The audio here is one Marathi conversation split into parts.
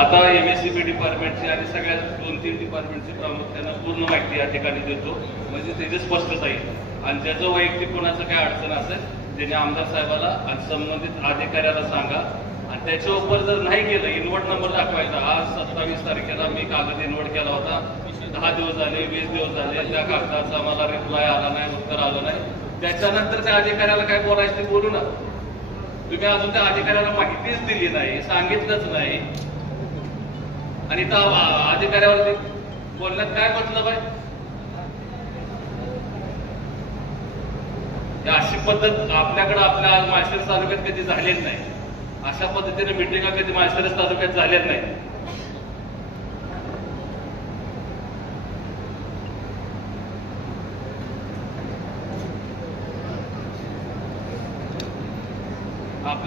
आता MSCB डिपार्टमेंटची आणि सगळ्या 2-3 डिपार्टमेंटची प्रामुख्याने पूर्ण माहिती या ठिकाणी देतो, म्हणजे त्याची स्पष्टता येईल. आणि ज्याचं वैयक्तिक कोणाचं काय अडचण असेल त्याने आमदार साहेबाला आणि संबंधित अधिकाऱ्याला सांगा. आणि त्याच्यावर जर नाही केलं, इन्व्हर्ट नंबर दाखवायचा. आज 27 तारखेला मी कागद इन्व्हर्ट केला होता, 10 दिवस झाले, 20 दिवस झाले, त्या कागदाचा आम्हाला रिप्लाय आला नाही, उत्तर आलं नाही. त्याच्यानंतर त्या अधिकाऱ्याला काय बोलायचं ते बोलू ना. तुम्ही अजून त्या अधिकाऱ्याला माहितीच दिली नाही, सांगितलंच नाही, आणि त्या अधिकाऱ्यावरती बोलण्यात काय मतलब आहे? अशी पद्धत आपल्याकडे आपल्या माळशिरस तालुक्यात कधी झालीच नाही. अशा पद्धतीने मिटिंगा कधी माळशिरस तालुक्यात झाल्याच नाही.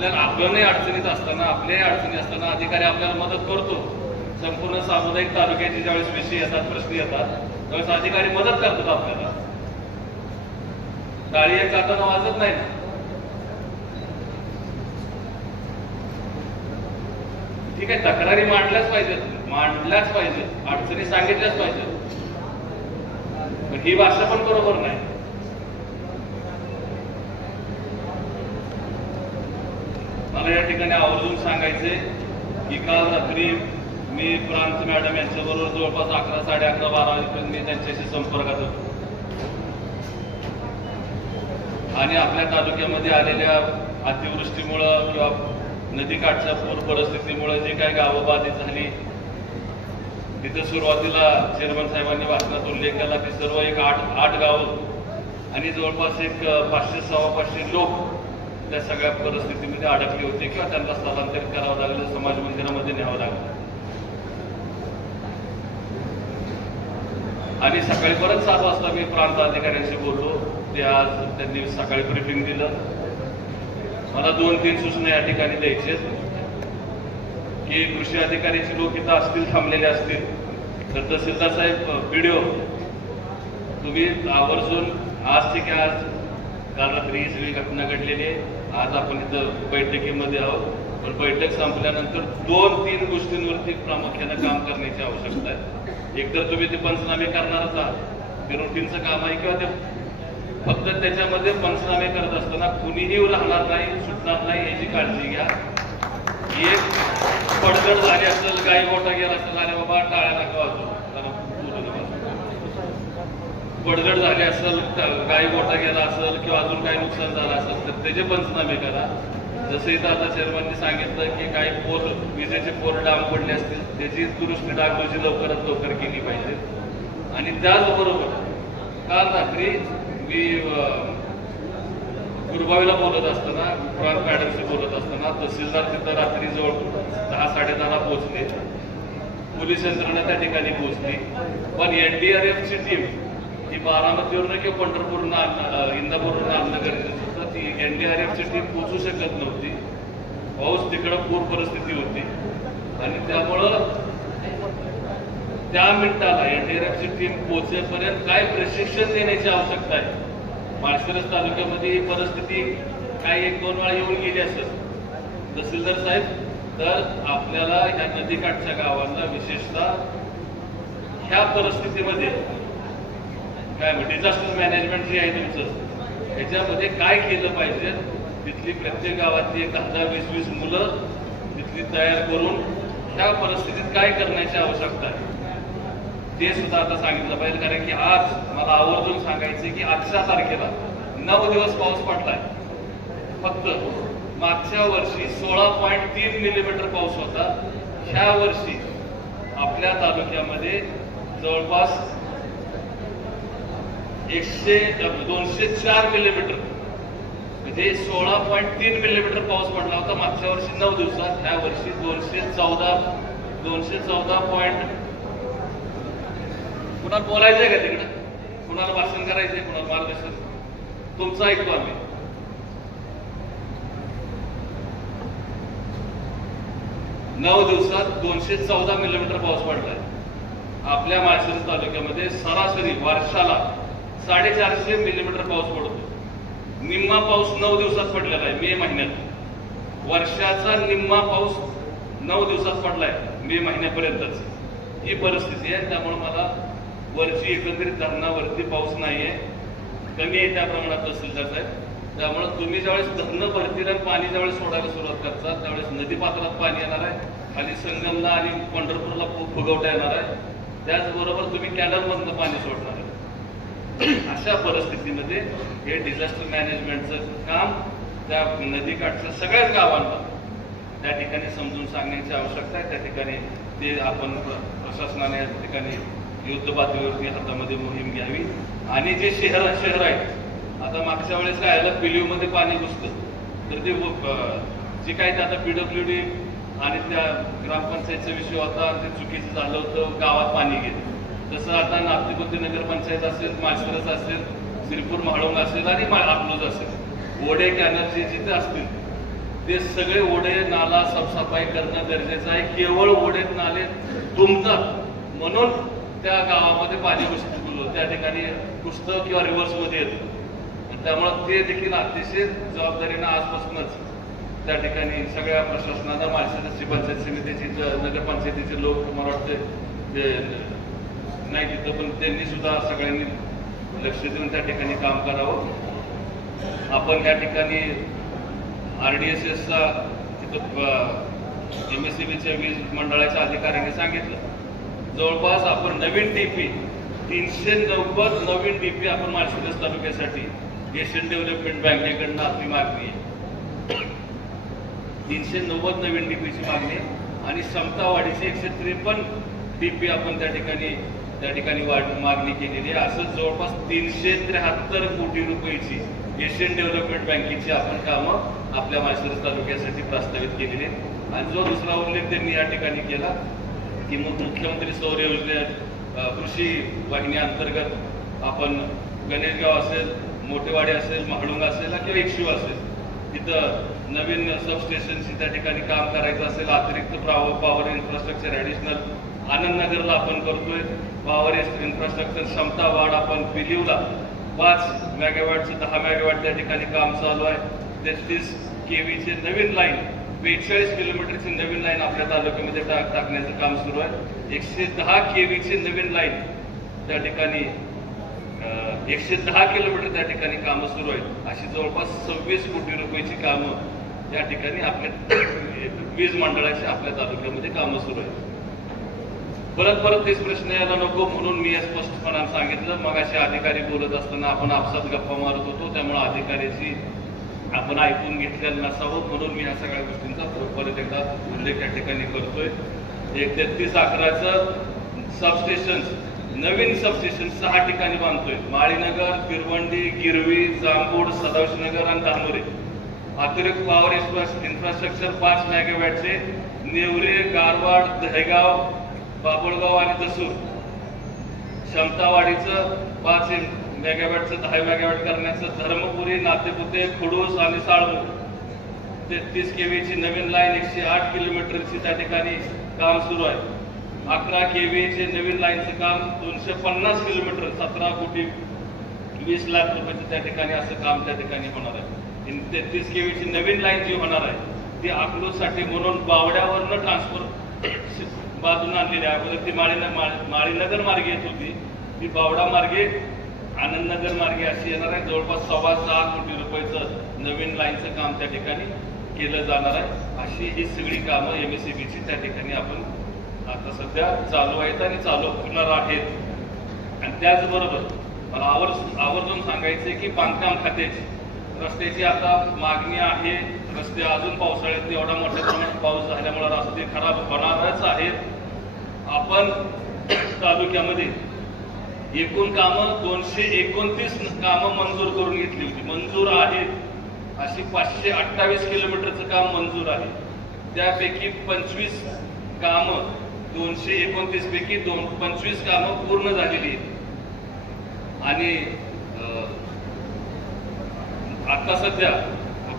आपल्यालाही अडचणीत असताना, आपल्याही अडचणी असताना अधिकारी आपल्याला मदत करतो. संपूर्ण सामुदायिक तालुक्याचे ज्यावेळेस विषय येतात, प्रश्न येतात, त्यावेळेस अधिकारी मदत करतात आपल्याला. टाळी एक जाताना वाजत नाही. ठीक आहे, तक्रारी मांडल्याच पाहिजेत, अडचणी सांगितल्याच पाहिजेत, पण ही भाषा पण बरोबर नाही. मला या ठिकाणी आवर्जून सांगायचे की काल रात्री मी प्रांत मॅडम यांच्याबरोबर जवळपास 11, 11:30, 12 वाजेपर्यंत मी त्यांच्याशी संपर्कात होतो. आणि आपल्या तालुक्यामध्ये आलेल्या अतिवृष्टीमुळं किंवा नदीकाठच्या पूर परिस्थितीमुळे जे काही गावं बाधित झाली, तिथं सुरुवातीला चेअरमन साहेबांनी भाषणात उल्लेख केला की सर्व एक 8 गावं आणि जवळपास एक 500-550 लोक त्या सगळ्या परिस्थितीमध्ये अडकले होते किंवा त्यांना स्थलांतरित करावं लागलं, समाज मंदिरामध्ये न्यावं लागलं. आणि सकाळी परत 7 वाजता मी प्रांत अधिकाऱ्यांशी बोललो. ते आज त्यांनी सकाळी ब्रीफिंग दिलं. मला 2-3 सूचना या ठिकाणी द्यायचे की कृषी अधिकाऱ्याची लोक इथं असतील, थांबलेले असतील, तर तहसीलदार साहेब व्हिडिओ तुम्ही आवर्जून, आज ठीक आहे, आज काल रात्री ही सगळी घटना घडलेली आहे, आज आपण इथं बैठकीमध्ये आहोत, पण बैठक संपल्यानंतर 2-3 गोष्टींवरती प्रामुख्यानं काम करण्याची आवश्यकता आहे. एकतर तुम्ही ते पंचनामे करणारच आहात, ते रुटीनचं काम आहे, किंवा ते फक्त त्याच्यामध्ये पंचनामे करत असताना कुणीही राहणार नाही, सुटणार नाही याची काळजी घ्या. एक पडझड झाली असेल, गाई गोठा गेला असेल, अरे बाबा टाळ्या नका वाजवू, पडझड झाली असेल, गाई गोठा गेला असेल किंवा अजून काही नुकसान झालं असेल तर त्याचे पंचनामे करा. जसं इथं आता चेअरमनने सांगितलं की काही पोल, विजेचे पोल डाम पडले असतील, त्याची दुरुस्ती डागडुजी लवकरात लवकर केली पाहिजे. आणि त्याचबरोबर काल रात्री मी गुरुबाईला बोलत असताना, प्रांत मॅडमशी बोलत असताना, तहसीलदार तिथं रात्री जवळ 10-10:30 पोहोचले, पोलीस यंत्रणा त्या ठिकाणी पोहोचली, पण NDRFची टीम ही बारामतीवरून किंवा पंढरपूरनं, इंदापूरवरून आणणं गरजेचं होतं. ती NDRFची टीम पोहोचू शकत नव्हती, पाऊस तिकडं पूर परिस्थिती होती, आणि त्यामुळं त्या मिनिटाला NDRFची टीम पोहोचेपर्यंत काय प्रशिक्षण देण्याची आवश्यकता आहे. माळशिरस तालुक्यामध्ये ही परिस्थिती काही 1-2 वेळा येऊन गेली असेल तहसीलदार साहेब, तर आपल्याला ह्या नदीकाठच्या गावांना विशेषतः ह्या परिस्थितीमध्ये काय डिझास्टर मॅनेजमेंट जे आहे तुमचं, ह्याच्यामध्ये काय केलं पाहिजे. तिथली प्रत्येक गावातली 10-20 मुलं तिथली तयार करून ह्या परिस्थितीत काय करण्याची आवश्यकता आहे ते सुद्धा आता सांगितलं पाहिजे. कारण की आज मला आवर्जून सांगायचे की 8 तारखेला 9 दिवस पाऊस पडलाय. फक्त मागच्या वर्षी 16.3 मिलीमीटर पाऊस होता. ह्या वर्षी आपल्या तालुक्यामध्ये जवळपास 204 मिलीमीटर, म्हणजे 16.3 मिलीमीटर पाऊस पडला होता मागच्या वर्षी 9 दिवसात. ह्या वर्षी 214. कुणाला बोलायचंय का तिकडे, कुणाला भाषण करायचंय, कुणाला मार्गदर्शन, तुमचं ऐकतो आम्ही. 9 दिवसात 214 मिलीमीटर पाऊस पडलाय. आपल्या माळशिरस तालुक्यामध्ये सरासरी वर्षाला 450 मिलीमीटर पाऊस पडतो. निम्मा पाऊस 9 दिवसात पडलेला आहे. मे महिन्यात वर्षाचा निम्मा पाऊस 9 दिवसात पडलाय, मे महिन्यापर्यंतच ही परिस्थिती आहे. त्यामुळे मला वरची एकंदरीत धरणावरती पाऊस नाहीये, कमी आहे त्या प्रमाणात तहसीलदार साहेब. त्यामुळे तुम्ही ज्यावेळेस धरणं भरतील आणि पाणी ज्यावेळेस सोडायला सुरुवात करता त्यावेळेस नदी पात्रात पाणी येणार आहे, खाली संगमला आणि पंढरपूरला फुगवटा येणार आहे, त्याचबरोबर तुम्ही कॅनलमधनं पाणी सोडणार आहे. अशा परिस्थितीमध्ये हे डिझास्टर मॅनेजमेंटचं काम त्या नदीकाठच्या सगळ्याच गावांना त्या ठिकाणी समजून सांगण्याची आवश्यकता आहे. त्या ठिकाणी ते आपण प्रशासनाने या ठिकाणी युद्ध पातळीवरती हातामध्ये मोहीम घ्यावी. आणि जे शहर आहेत, आता मागच्या वेळेस काय आलं, पिलीवमध्ये पाणी घुसतं तर ते जे काय ते आता PWD आणि त्या ग्रामपंचायतचा विषय होता, ते चुकीचं झालं होतं, गावात पाणी गेलं. तसं आता नागपूर नगरपंचायत असेल, माळशिरस असेल, श्रीपूर म्हाळुंग असेल आणि अकलूज असेल, ओढे कॅनलचे जिथे असतील ते सगळे ओढे नाला साफसफाई करणं गरजेचं आहे. केवळ ओढे नाले तुंबतात म्हणून त्या गावामध्ये पाणी घुसतं, त्या ठिकाणी घुसतं किंवा रिव्हर्समध्ये येतं. त्यामुळे ते देखील अतिशय जबाबदारीनं आजपासूनच त्या ठिकाणी सगळ्या प्रशासनानं, माळशिरसची पंचायत समितीची, नगरपंचायतीचे लोक, मला वाटतं नाही तिथं पण त्यांनी सुद्धा सगळ्यांनी लक्ष देऊन त्या ठिकाणी काम करावं. आपण या ठिकाणी RDSSचा तिथं MSCBच्या वीज मंडळाच्या अधिकाऱ्यांनी सांगितलं जवळपास आपण नवीन DP 390 नवीन DP आपण माळशिरस तालुक्यासाठी एशियन डेव्हलपमेंट बँकेकडनं आपली मागणी आहे. 390 नवीन DPची मागणी आहे आणि क्षमता वाढीची 153 DP आपण त्या ठिकाणी मागणी केलेली आहे. असं जवळपास 373 कोटी रुपयाची एशियन डेव्हलपमेंट बँकेची आपण कामं आपल्या माळशिरस तालुक्यासाठी प्रस्तावित केलेली आहेत. आणि जो दुसरा उल्लेख त्यांनी या ठिकाणी केला की मुख्यमंत्री सौर योजनेत कृषी वाहिनी अंतर्गत आपण गणेशगाव असेल, मोठेवाडी असेल, म्हाळुंग असेल किंवा एकशिव असेल, तिथं नवीन सबस्टेशनची त्या ठिकाणी काम करायचं असेल, अतिरिक्त पॉवर इन्फ्रास्ट्रक्चर ॲडिशनल आनंदनगरला आपण करतोय. पॉवर इन्फ्रास्ट्रक्चर क्षमता वाढ आपण पिलीवला 5 मेगावॅटचं 10 मेगावॅट त्या ठिकाणी काम चालू आहे. 33 kVचे नवीन लाईन, 42 किलोमीटरची नवीन लाईन आपल्या तालुक्यामध्ये टाकण्याचं काम सुरू आहे. 110 kVची नवीन लाईन त्या ठिकाणी 110 किलोमीटर त्या ठिकाणी कामं सुरू आहेत. अशी जवळपास 26 कोटी रुपयाची कामं या ठिकाणी आपल्या वीज मंडळाची आपल्या तालुक्यामध्ये कामं सुरू आहेत. परत तेच प्रश्न यायला नको म्हणून मी स्पष्टपणाने सांगितलं. मग असे अधिकारी बोलत असताना आपण आपसात गप्पा मारत होतो, त्यामुळे अधिकाऱ्याची आपण ऐकून घेतलेलं नसावं म्हणून मी ह्या सगळ्या गोष्टींचा परत एकदा उल्लेख या ठिकाणी करतोय. 3311चं सबस्टेशन, नवीन सबस्टेशन 6 ठिकाणी बांधतोय. माळीनगर, तिरवंडी, गिरवी, जांभूड, सदाशिवनगर आणि धानोरे. अतिरिक्त पॉवर इन्फ्रास्ट्रक्चर 5 मेगावॅटचे नेवरे, गारवाड, दहेगाव, बाबुळगाव आणि दसूर. क्षमता वाढीचं 5 मेगावॅटचं 10 मेगावॅट करण्याचं धर्मपुरी, नातेपुते, खुडूस आणि साळमूर. 33 kVची नवीन लाईन 108 किलोमीटरची त्या ठिकाणी काम सुरू आहे. 11 kVचे नवीन लाईनचं काम 250 किलोमीटर 17 कोटी 20 लाख रुपयाचं त्या ठिकाणी असं काम त्या ठिकाणी होणार आहे. 33 kVची नवीन लाईन जी होणार आहे ती अकलूजसाठी म्हणून बावड्यावरनं ट्रान्सफर बाजून आणलेली आहे. अगोदर ती माळीनगर मार्गे येत होती, ती बावडा मार्गे आनंदनगर मार्गे अशी येणार आहे. जवळपास 6.25 कोटी रुपयाचं नवीन लाईनचं काम त्या ठिकाणी केलं जाणार आहे. अशी ही सगळी कामं MSCBची त्या ठिकाणी आपण आता सध्या चालू आहेत आणि चालू होणार आहेत. आणि त्याचबरोबर मला आवर्जून सांगायचं की बांधकाम खात्याची रस्त्याची आता मागणी आहे. रस्ते अजून पावसाळ्यात एवढा मोठ्या प्रमाणात पाऊस झाल्यामुळे रस्ते खराब होणारच आहेत. आपण तालुक्यामध्ये एकूण कामं 229 कामं मंजूर करून घेतली होती, मंजूर आहेत. अशी 528 किलोमीटरचं काम मंजूर आहे. त्यापैकी 25 कामं 229 पैकी 25 कामं पूर्ण झालेली आहेत. आणि आता सध्या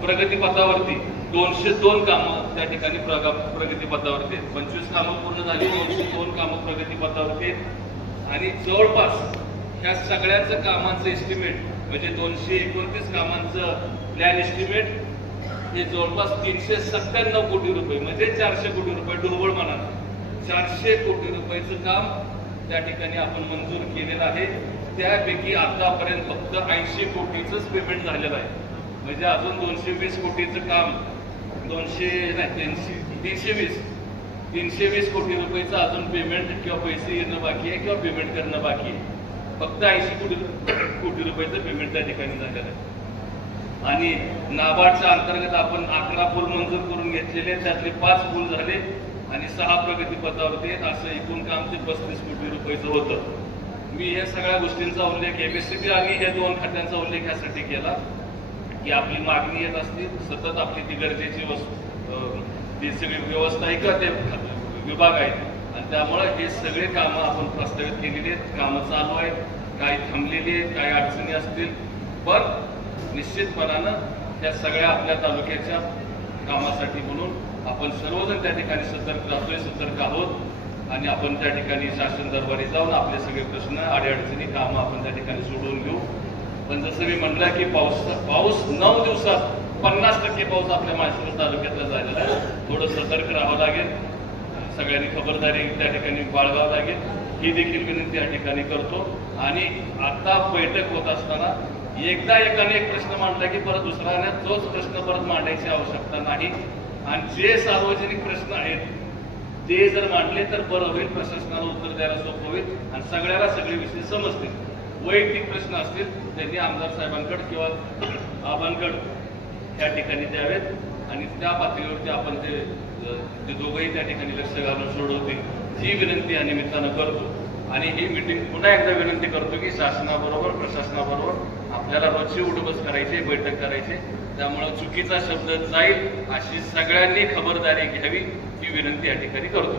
प्रगतीपथावरती 202 कामं त्या ठिकाणी प्रगतीपथावरती आहेत. 25 कामं पूर्ण झाली, 202 कामं प्रगतीपथावरती आहेत. आणि जवळपास ह्या सगळ्याचं कामांचं एस्टिमेट म्हणजे 229 कामांचं प्लॅन एस्टिमेट हे जवळपास 397 कोटी रुपये म्हणजे 400 कोटी रुपये किंवा ढोबळ म्हणा 400 कोटी रुपयाचं काम त्या ठिकाणी आपण मंजूर केलेलं आहे. त्यापैकी आतापर्यंत फक्त 80 कोटीचंच पेमेंट झालेलं आहे. म्हणजे अजून 220 कोटीचं काम 320 कोटी रुपयाचं अजून पेमेंट किंवा पैसे येणं बाकी आहे किंवा पेमेंट करणं बाकी आहे. फक्त 80 कोटी रुपयाचं पेमेंट त्या ठिकाणी झालेलं आहे. आणि नाबार्डच्या अंतर्गत आपण 11 पूल मंजूर करून घेतलेले, त्यातले 5 पूल झाले आणि 6 प्रगतीपथावरती आहेत. असं एकूण काम ते 35 कोटी रुपयाचं होतं. मी या सगळ्या गोष्टींचा उल्लेख MSCB आणि हे 2 खात्यांचा उल्लेख यासाठी केला की आपली मागणी येत असते सतत, आपली ती गरजेची ती सगळी व्यवस्था आहे का ते विभाग आहेत आणि त्यामुळे हे सगळे कामं आपण प्रस्तावित केलेली आहेत. कामं चालू आहेत, काही थांबलेली आहेत, काही अडचणी असतील, पण निश्चितपणानं त्या सगळ्या आपल्या तालुक्याच्या कामासाठी म्हणून आपण सर्वजण त्या ठिकाणी सतर्क आहोत आणि आपण त्या ठिकाणी शासन दरबारी जाऊन आपले सगळे प्रश्न अडीअडचणी कामं आपण त्या ठिकाणी सोडवून घेऊ. पण जसं मी म्हटलं की पाऊस 9 दिवसात 50% पाऊस आपल्या म्हैसूर तालुक्यातला झालेला आहे. थोडं सतर्क राहावं लागेल, सगळ्यांनी खबरदारी त्या ठिकाणी बाळगावं लागेल ही देखील विनंती या ठिकाणी करतो. आणि आता बैठक होत असताना एकदा एकाने एक प्रश्न मांडला की परत दुसऱ्याने तोच प्रश्न परत मांडायची आवश्यकता नाही. आणि जे सार्वजनिक प्रश्न आहेत ते जर मांडले तर बरं होईल, प्रशासनाला उत्तर द्यायला सोपं होईल आणि सगळ्याला सगळे विषय समजतील. वैयक्तिक प्रश्न असतील त्यांनी आमदार साहेबांकडे किंवा आबांकडे त्या ठिकाणी द्यावेत आणि त्या पातळीवरती आपण ते दोघंही त्या ठिकाणी लक्ष घालून सोडवतील ही विनंती या निमित्तानं करतो. आणि ही मीटिंग पुन्हा एकदा विनंती करतो की शासनाबरोबर प्रशासनाबरोबर आपल्याला रोजची उठबस करायची, बैठक करायची. त्यामुळे चुकीचा शब्द जाईल अशी सगळ्यांनी खबरदारी घ्यावी ही विनंती या ठिकाणी करतो.